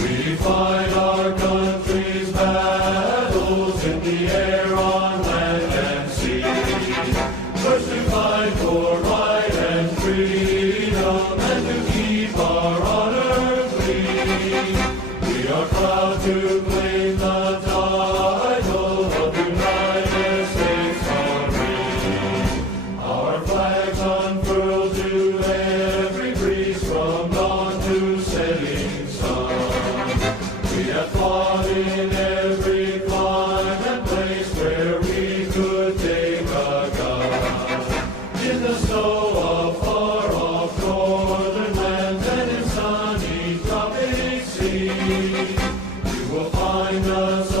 We fight our country's battles in the air, on land and sea. First to fight for right and freedom, and to keep our honor clean. We are proud to claim the title of United States Marine. Our flags unfurled to every breeze, from dawn to setting sun. We have fought in every clime and place where we could take a gun. In the snow of far-off northern lands and in sunny tropic seas, you will find us